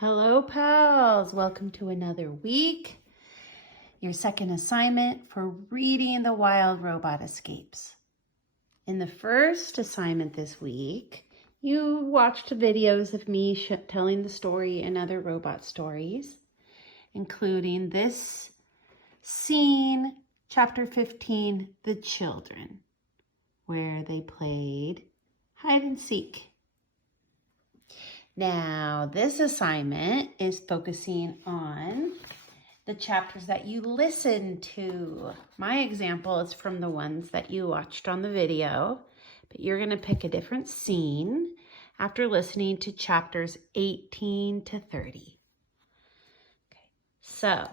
Hello, pals. Welcome to another week. Your second assignment for reading The Wild Robot Escapes. In the first assignment this week, you watched videos of me telling the story and other robot stories, including this scene, Chapter 15, The Children, where they played hide and seek. Now, this assignment is focusing on the chapters that you listened to. My example is from the ones that you watched on the video, but you're going to pick a different scene after listening to chapters 18 to 30. Okay. So,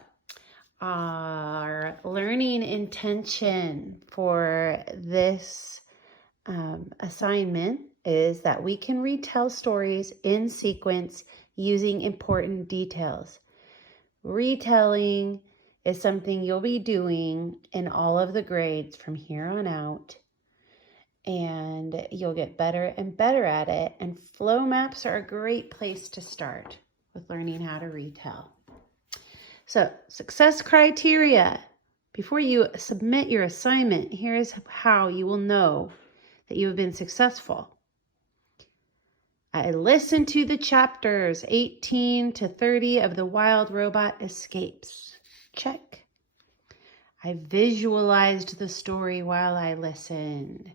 our learning intention for this assignment is that we can retell stories in sequence using important details. Retelling is something you'll be doing in all of the grades from here on out, and you'll get better and better at it, and flow maps are a great place to start with learning how to retell. So, success criteria. Before you submit your assignment, here's how you will know that you have been successful. I listened to the chapters 18 to 30 of The Wild Robot Escapes. Check. I visualized the story while I listened.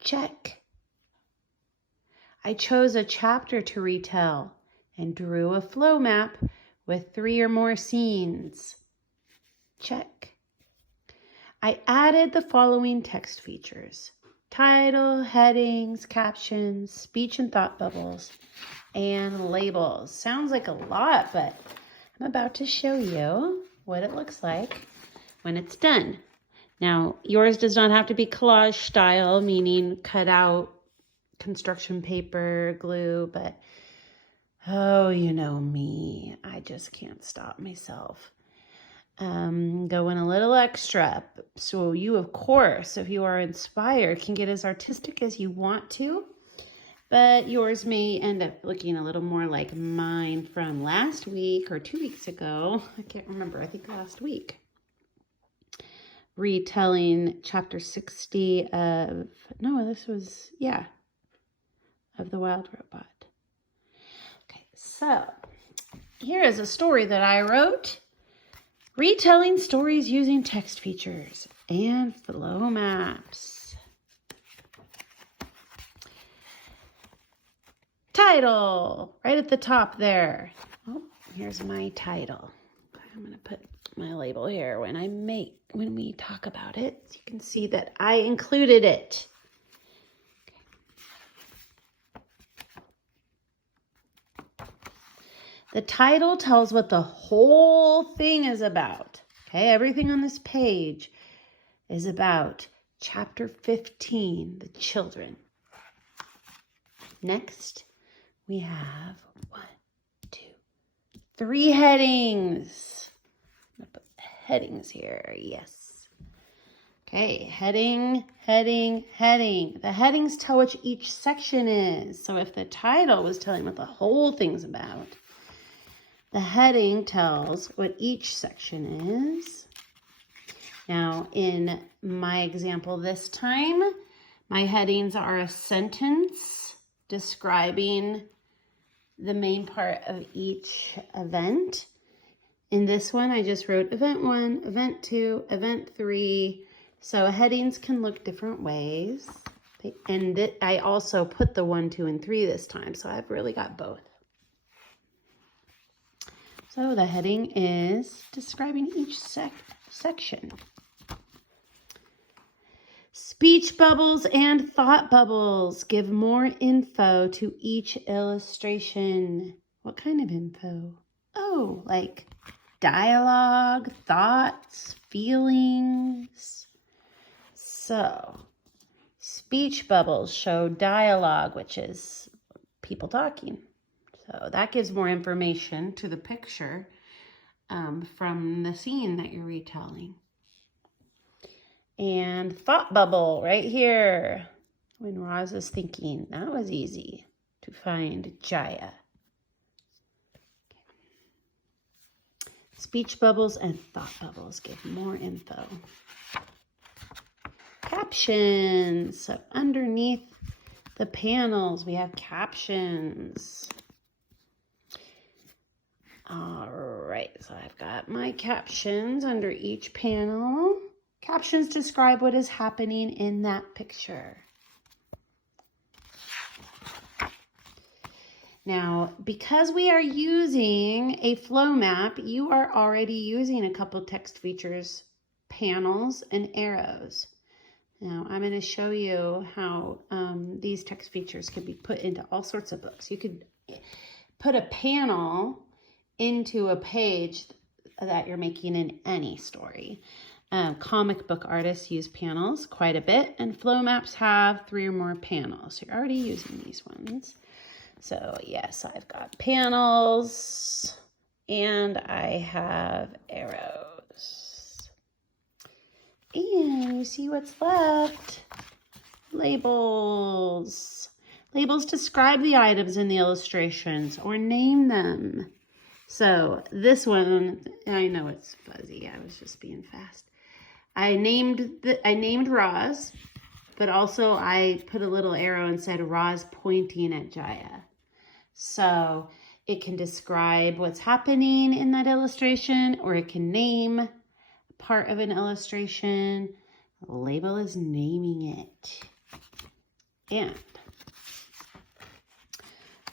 Check. I chose a chapter to retell and drew a flow map with 3 or more scenes. Check. I added the following text features: title, headings, captions, speech and thought bubbles, and labels. Sounds like a lot, but I'm about to show you what it looks like when it's done. Now, yours does not have to be collage style, meaning cut out construction paper, glue, but oh, you know me, I just can't stop myself. Going a little extra. So you, of course, if you are inspired, can get as artistic as you want to, but yours may end up looking a little more like mine from last week or 2 weeks ago. I can't remember. I think last week. Retelling chapter 60 of The Wild Robot. Okay, so here is a story that I wrote. Retelling stories using text features and flow maps. Title, right at the top there. Oh, here's my title. I'm going to put my label here when we talk about it, so you can see that I included it. The title tells what the whole thing is about. Okay, everything on this page is about chapter 15, The Children. Next, we have 3 headings. I'm going to put headings here, yes. Okay, heading, heading, heading. The headings tell what each section is. So if the title was telling what the whole thing's about, the heading tells what each section is. Now, in my example this time, my headings are a sentence describing the main part of each event. In this one, I just wrote event 1, event 2, event 3. So headings can look different ways. And I also put the 1, 2, and 3 this time, so I've really got both. So the heading is describing each section. Speech bubbles and thought bubbles give more info to each illustration. What kind of info? Oh, like dialogue, thoughts, feelings. So, speech bubbles show dialogue, which is people talking. So that gives more information to the picture from the scene that you're retelling. And thought bubble right here. When Roz is thinking, that was easy to find Jaya. Speech bubbles and thought bubbles give more info. Captions. So underneath the panels, we have captions. All right, so I've got my captions under each panel. Captions describe what is happening in that picture. Now, because we are using a flow map, you are already using a couple text features, panels, and arrows. Now, I'm going to show you how these text features can be put into all sorts of books. You could put a panel into a page that you're making in any story. Comic book artists use panels quite a bit, and flow maps have 3 or more panels. You're already using these ones. So yes, I've got panels and I have arrows. And you see what's left? Labels. Labels describe the items in the illustrations or name them. So this one, I know it's fuzzy. I was just being fast. I named Roz, but also I put a little arrow and said Roz pointing at Jaya. So it can describe what's happening in that illustration, or it can name part of an illustration. The label is naming it. And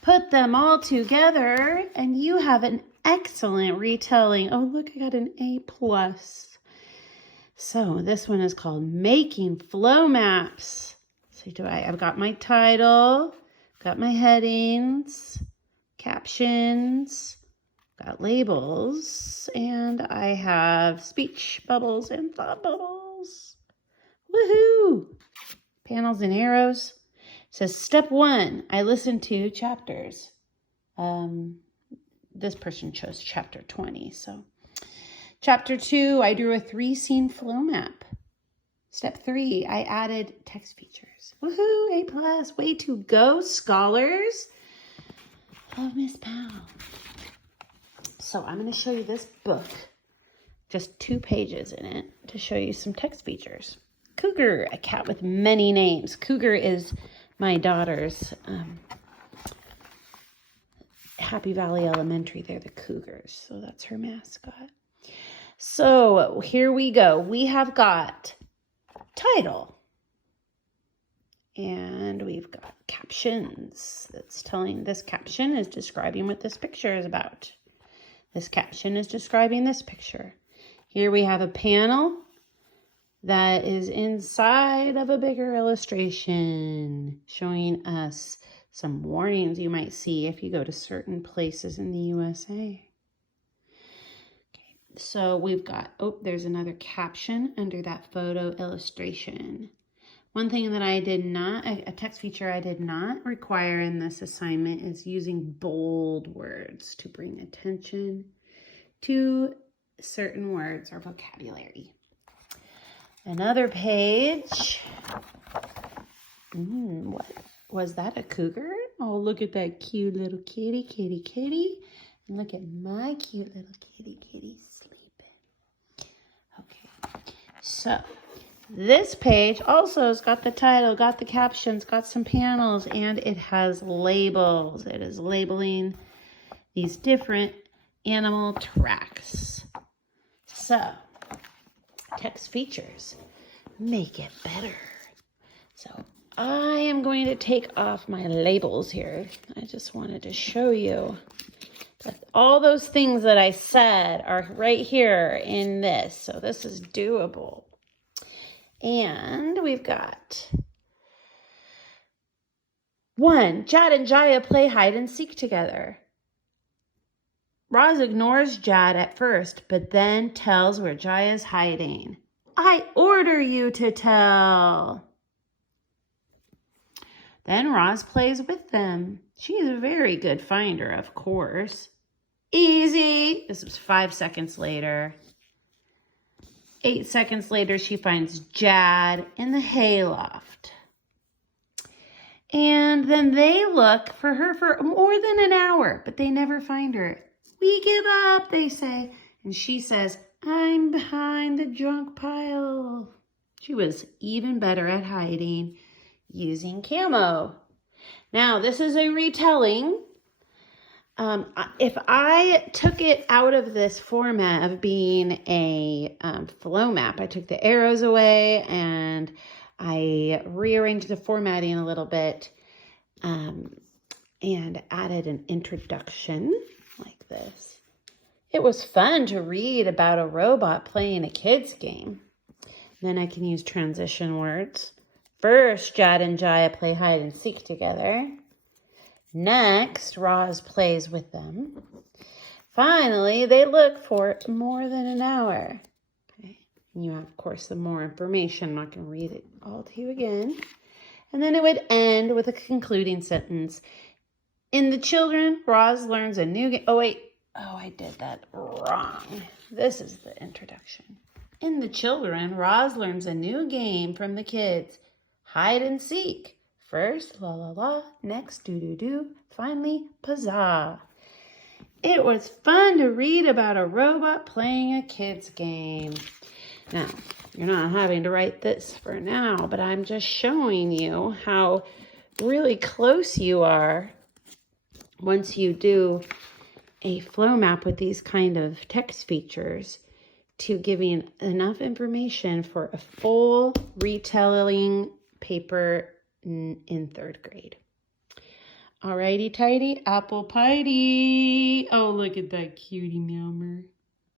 put them all together and you have an excellent retelling. Oh, look, I got an A+. So this one is called Making Flow Maps. So I've got my title, got my headings, captions, got labels, and I have speech bubbles and thought bubbles. Woohoo! Panels and arrows. It says step 1, I listened to chapters. This person chose chapter 20, so. Chapter 2, I drew a 3-scene flow map. Step 3, I added text features. Woohoo, A+, way to go, scholars. Oh, Miss Powell. So I'm going to show you this book, just 2 pages in it, to show you some text features. Cougar, a cat with many names. Cougar is my daughter's Happy Valley Elementary. They're the Cougars, so that's her mascot. So here we go. We have got title. And we've got captions. That's telling, this caption is describing what this picture is about. This caption is describing this picture. Here we have a panel that is inside of a bigger illustration, showing us some warnings you might see if you go to certain places in the USA. Okay, so we've got, oh, there's another caption under that photo illustration. One thing that I did not, a text feature I did not require in this assignment is using bold words to bring attention to certain words or vocabulary. Another page. What was that, a cougar? Oh, look at that cute little kitty, kitty, kitty. And look at my cute little kitty, kitty sleeping. Okay, so this page also has got the title, got the captions, got some panels, and it has labels. It is labeling these different animal tracks. So, text features make it better. So, I am going to take off my labels here. I just wanted to show you that all those things that I said are right here in this. So, this is doable. And we've got 1, Jad and Jaya play hide and seek together. Roz ignores Jad at first, but then tells where Jaya's hiding. I order you to tell. Then Roz plays with them. She is a very good finder, of course. Easy. This was 5 seconds later. 8 seconds later, she finds Jad in the hayloft. And then they look for her for more than an hour, but they never find her. We give up, they say, And she says, I'm behind the junk pile. She was even better at hiding using camo. Now, this is a retelling. If I took it out of this format of being a flow map, I took the arrows away and I rearranged the formatting a little bit and added an introduction like this. It was fun to read about a robot playing a kid's game. Then I can use transition words. First, Jad and Jaya play hide and seek together. Next, Roz plays with them. Finally, they look for more than an hour. Okay. And you have, of course, some more information. I'm not going to read it all to you again. And then it would end with a concluding sentence. In The Children, Roz learns a new game. Oh, wait. Oh, I did that wrong. This is the introduction. In The Children, Roz learns a new game from the kids. Hide and seek. First, la la la, next, do do do, finally, pazza. It was fun to read about a robot playing a kid's game. Now, you're not having to write this for now, but I'm just showing you how really close you are once you do a flow map with these kind of text features to giving enough information for a full retelling paper in 3rd grade. Alrighty tighty, apple piety. Oh, look at that cutie Meowmer.